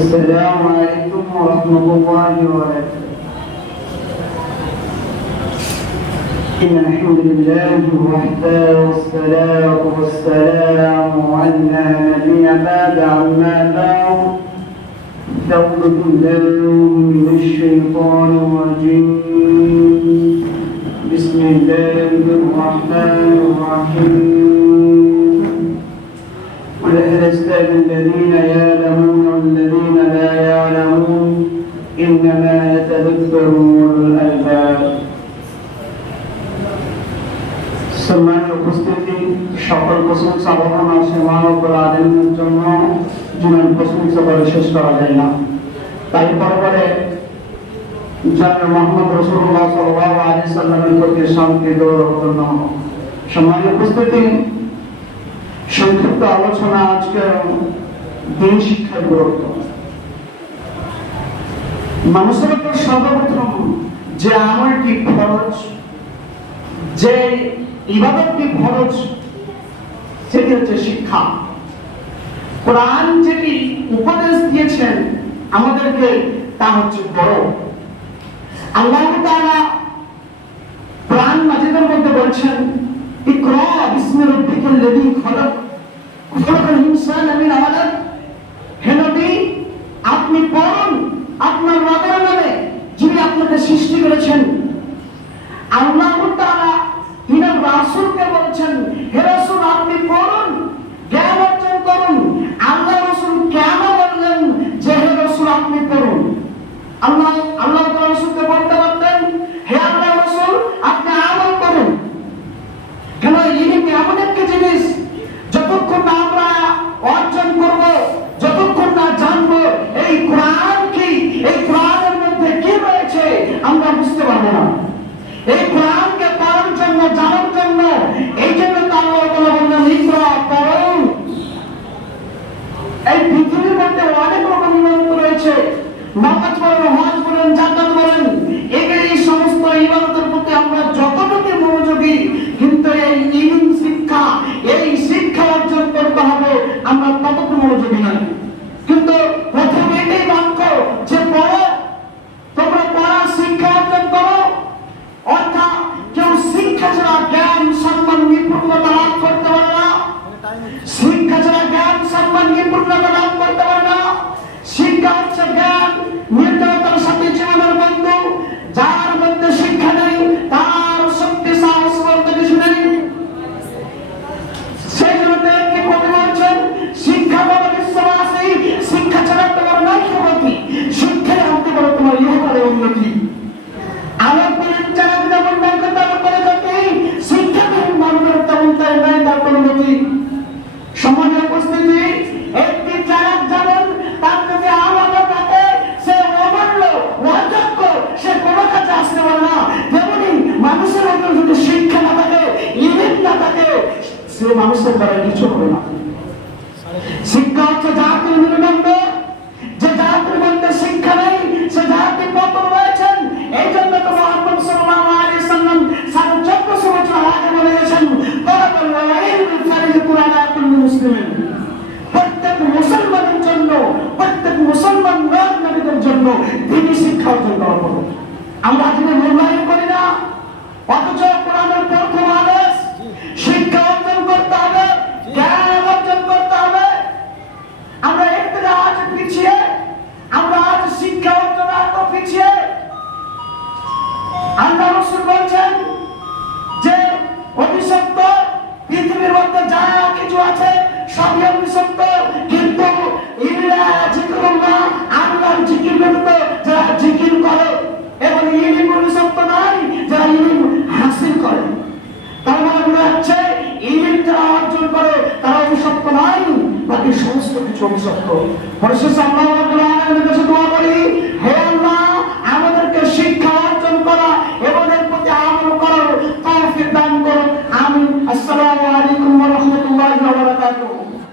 السلام عليكم ورحمة الله وبركاته. إن الحمد لله وحده والصلاة والسلام على نبينا بعد عما بعد. أعوذ بالله من الشيطان الرجيم. بسم الله الرحمن الرحيم. قل هل الذين يعلمون সম্মানিত উপস্থিতি, সকল প্রশংসা আছে মানব আলমের জন্য জীবন প্রশংসা করে শেষ করা যায় না। তাই পরপরে জানে মোহাম্মদ রসুল্লাহ সাল্লাহ আলী সাল্লামের প্রতি শান্তি দৌড় সম্মানিত উপস্থিতি, সংক্ষিপ্ত আলোচনা আজকে দিন শিক্ষার গুরুত্ব। মানুষের উপর সর্বপ্রথম যে আমলটি ফরজ, যে ইবাদতটি ফরজ? সেটি হচ্ছে শিক্ষা। কোরআন যেটি উপদেশ দিয়েছেন আমাদেরকে, তা হচ্ছে বড়। আল্লাহ তাআলা কোরআন মাজিদের মধ্যে বলছেন, ইকরা বিসমি রাব্বিকাল লাযী খলক, খলাকাল ইনসানা হে নবী আপনি পড়ুন আপনার রবের নামে যিনি আপনাকে সৃষ্টি করেছেন আল্লাহ তাআলা তিনি রাসূলকে বলছেন হে রাসূল আপনি পড়ুন জ্ঞান অর্জন করুন আল্লাহ রাসূল কেন বললেন যে হে রাসূল আপনি পড়ুন আল্লাহ আল্লাহ রাসূলকে বলতে পারতেন, হে আল্লাহ রাসূল, আপনি আমল করুন। কেন ইলম এমন একটা জিনিস? যতক্ষণ না আমরা অর্জন করব, যতক্ষণ না জানব এই কোরআন কি, এই কোরআনের মধ্যে কি রয়েছে, আমরা বুঝতে পারব না। এই কোরআনকে পড়ার জন্য, জানার জন্য, এই জন্য তার বললেন, ইকরা এই পৃথিবীর মধ্যে অনেক নামাজ সমস্ত ইবাদতের প্রতি আমরা যতটুকু মনোযোগী, কিন্তু এই শিক্ষা এই শিক্ষা অর্জন করতে হবে, আমরা ততটুকু মনোযোগী নই। কিন্তু প্রথমে এটাই বাক্য যে পড়ো তোমরা পড়ার শিক্ষা অর্জন করো অর্থাৎ কেউ শিক্ষা ছাড়া জ্ঞান সম্মান নিপুণতা লাভ করতে পারে না শিক্ষা ছাড়া জ্ঞান সম্মান নিপুণতা লাভ করতে পারে না শিক্ষা হচ্ছে জ্ঞান নির্দয়তার সাথে জীবনের বন্ধু যার মধ্যে শিক্ষা নেই তার শক্তি সাহস বলতে কিছু নেই সেই জন্য কি কবি বলছেন শিক্ষা বড় বিশ্ববাসী শিক্ষা ছাড়া তোমার নৈক্যবতী শিক্ষায় আনতে পারো তোমার ইহকালে উন্নতি আমার পরিবার যারা যেমন ব্যাংকে তার করে যাতে শিক্ষাবিহীন মানুষের তেমন তাই নাই তার পরিণতি সমাজের উপস্থিতি একটি চালক যেমন তার যদি আলাদা থাকে সে অমূল্য অযোগ্য সে কোনো কাজে আসতে পারে না তেমনি মানুষের মধ্যে যদি শিক্ষা না থাকে ইলিম না থাকে সে মানুষের দ্বারা কিছু হবে না। শিক্ষা হচ্ছে জাতির মেরুদণ্ড যে জাতির মধ্যে শিক্ষা নেই, সে জাতি পতন রয়েছেন এই জন্য তো মোহাম্মদ সাল্লাল্লাহু আলাইহি সাল্লাম সাড়ে চোদ্দশো বছর আগে বলে গেছেন তলাবুল ইলমি ফারিদাতুন আলা কুল্লি মুসলিমিন। করে, তারা অভিশপ্ত নাই, বাকি সমস্ত কিছু অভিশপ্ত। পরিশেষে আমরা কাছে দোয়া করি, হে আল্লাহ